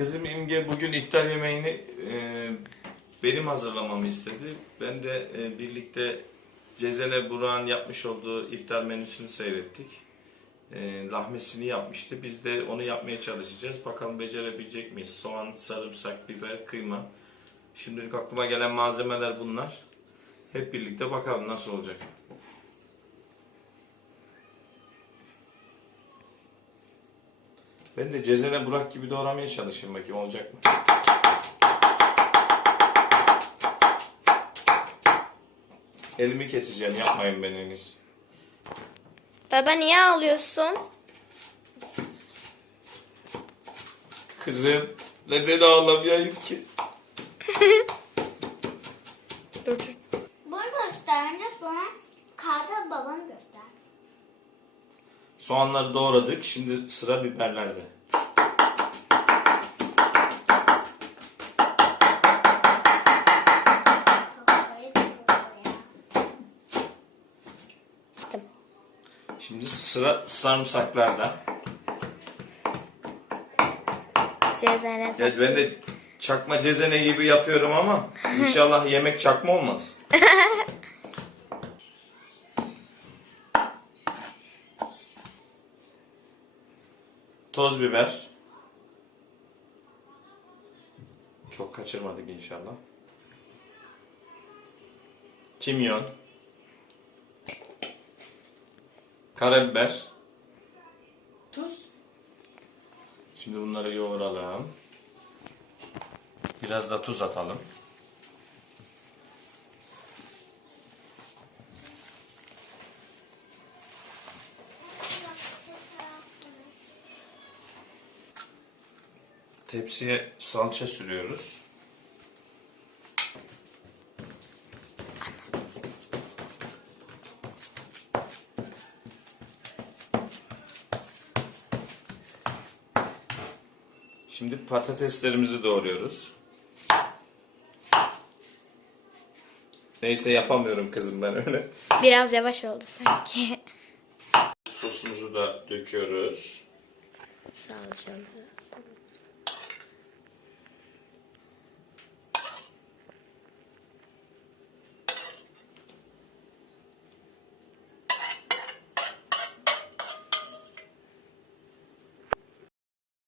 Kızım İmge bugün iftar yemeğini e, benim hazırlamamı istedi. Ben de e, birlikte Cezene Burak'ın yapmış olduğu iftar menüsünü seyrettik. E, lahmesini yapmıştı. Biz de onu yapmaya çalışacağız. Bakalım becerebilecek miyiz? Soğan, sarımsak, biber, kıyma. Şimdilik aklıma gelen malzemeler bunlar. Hep birlikte bakalım nasıl olacak. Ben de Cezene Burak gibi doğramaya çalışayım bakayım olacak mı? Elimi keseceğim yapmayın ben en iyisi. Baba niye ağlıyorsun? Kızım neden ağlamayayım ki? Dur dur. Bunu gösterince sonra kağıda babam göster. Soğanları doğradık. Şimdi sıra biberlerde. Şimdi sıra sarımsaklarda. Cezene Ya ben de çakma cezene gibi yapıyorum ama inşallah yemek çakma olmaz. Toz biber. Çok kaçırmadık inşallah. Kimyon. Karabiber. Tuz. Şimdi bunları yoğuralım. Biraz da tuz atalım. Tepsiye salça sürüyoruz. Şimdi patateslerimizi doğruyoruz. Neyse yapamıyorum kızım ben öyle. Biraz yavaş oldu sanki. Sosumuzu da döküyoruz. Canım.